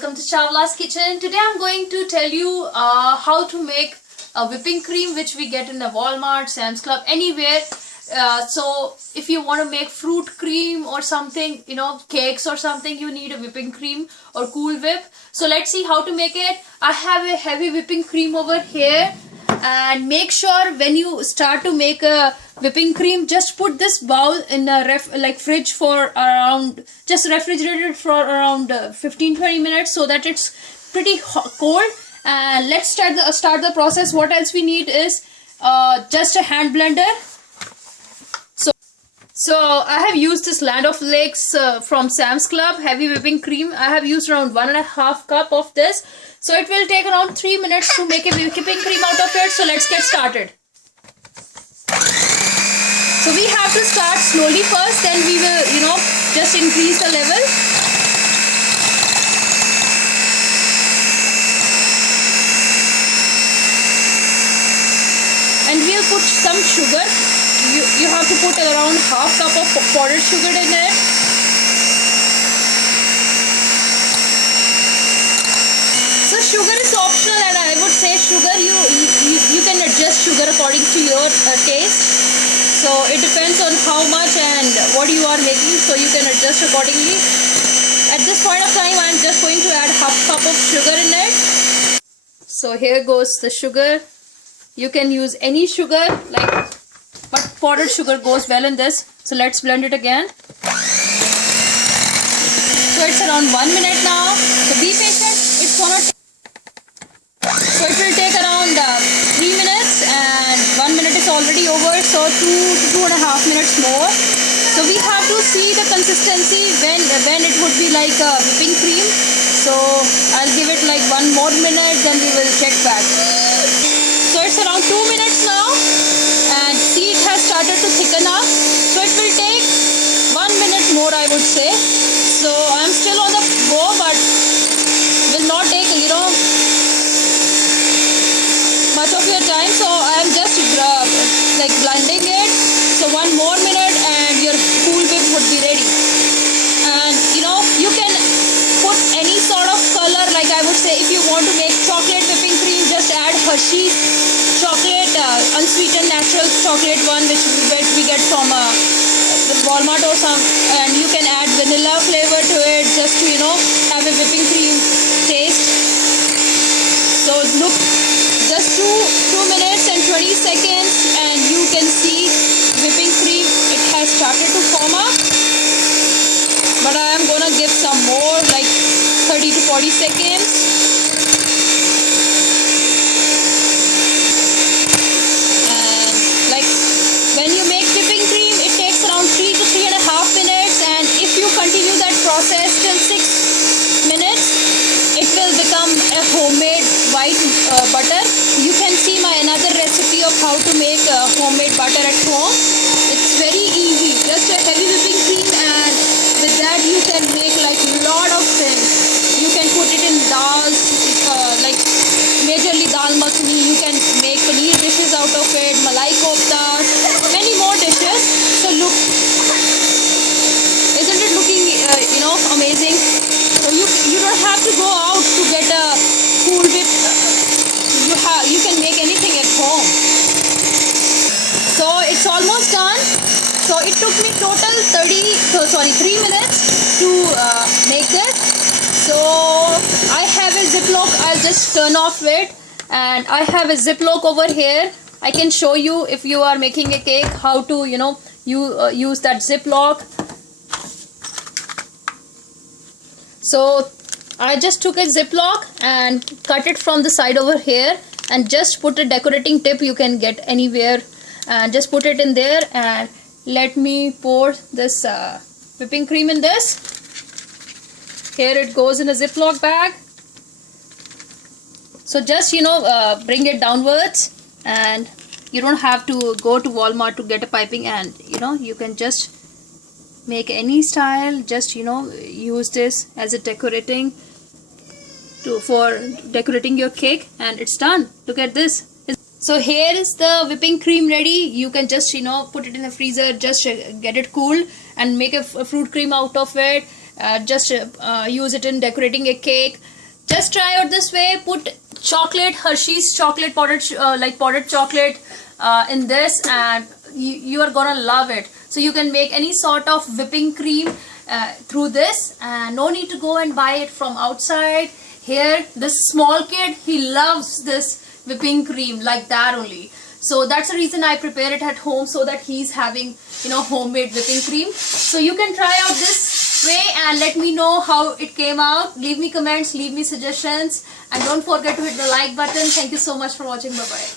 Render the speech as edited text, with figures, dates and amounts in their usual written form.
welcome to Chawla's Kitchen. Today I'm going to tell you how to make a whipping cream which we get in the Walmart, Sam's Club, anywhere. So if you want to make fruit cream or something, cakes or something, you need a whipping cream or Cool Whip. So let's see how to make it. I have a heavy whipping cream over here, and make sure when you start to make a whipping cream, just put this bowl in a fridge for around, just refrigerated for around 15-20 minutes so that it's pretty cold. And let's start the process. What else we need is just a hand blender. So I have used this Land of Lakes from Sam's Club heavy whipping cream. I have used around 1.5 cup of this. So it will take around 3 minutes to make a whipping cream out of it. So let's get started. So we have to start slowly first, then we will, just increase the level. And we'll put some sugar. You have to put around half cup of powdered sugar in there. So sugar is optional, and I would say sugar you can adjust sugar according to your taste. So it depends on how much and what you are making, so you can adjust accordingly. At this point of time, I am just going to add half cup of sugar in it. So here goes the sugar. You can use any sugar, but powdered sugar goes well in this. So let's blend it again. So it's around 1 minute now. So be patient. So it will take around 3 minutes, and 1 minute is already over. So 2 to 2.5 minutes more. So we have to see the consistency when it would be like a whipping cream. So I'll give it like 1 more minute, then we will check back. So it's around 2 minutes now, and see, it has started to thicken up. So it will take 1 minute more, I would say. So I'm still on the go, but will not take much of your time. So I am just blending it. So 1 more minute and your Cool Whip would be ready. And you can put any sort of color. Like I would say, if you want to make chocolate whipping cream, just add Hershey's chocolate, unsweetened natural chocolate one, which we get from the Walmart or some, and you can add vanilla flavor to it just to have a whipping cream taste. So look, just 2 minutes and 20 seconds, and you can see whipping cream, it has started to form up. But I am gonna give some more, like 30 to 40 seconds. When you make whipping cream, it takes around 3 to 3.5 minutes, and if you continue that process till 6 minutes, it will become a homemade white butter. You can see my another recipe of how to make homemade butter at home. It's very easy, just a heavy whipping cream, and with that you can make like lot of things. You can put it in dals, majorly dal makhani. You can make paneer dishes out of it, malai koftas, many more dishes. So look, isn't it looking amazing? So you don't have to go out to get a Cool Whip. You can make anything at home. So it's almost done. So it took me total 3 minutes to make this. So I have a Ziploc. I'll just turn off it, and I have a Ziploc over here. I can show you, if you are making a cake, how to use that Ziploc. So I just took a Ziploc and cut it from the side over here, and just put a decorating tip you can get anywhere, and just put it in there. And let me pour this whipping cream in this. Here it goes in a Ziploc bag. So just bring it downwards, and you don't have to go to Walmart to get a piping, and you can just make any style. Just use this as a for decorating your cake, and it's done. Look at this. So here is the whipping cream ready. You can just put it in the freezer, just get it cool, and make a fruit cream out of it. just use it in decorating a cake. Just try out this way. Put chocolate, Hershey's chocolate, potted chocolate in this, and you are gonna love it. So you can make any sort of whipping cream through this, and no need to go and buy it from outside. Here, this small kid, he loves this whipping cream like that only. So that's the reason I prepare it at home, so that he's having, homemade whipping cream. So you can try out this way and let me know how it came out. Leave me comments, leave me suggestions, and don't forget to hit the like button. Thank you so much for watching. Bye bye.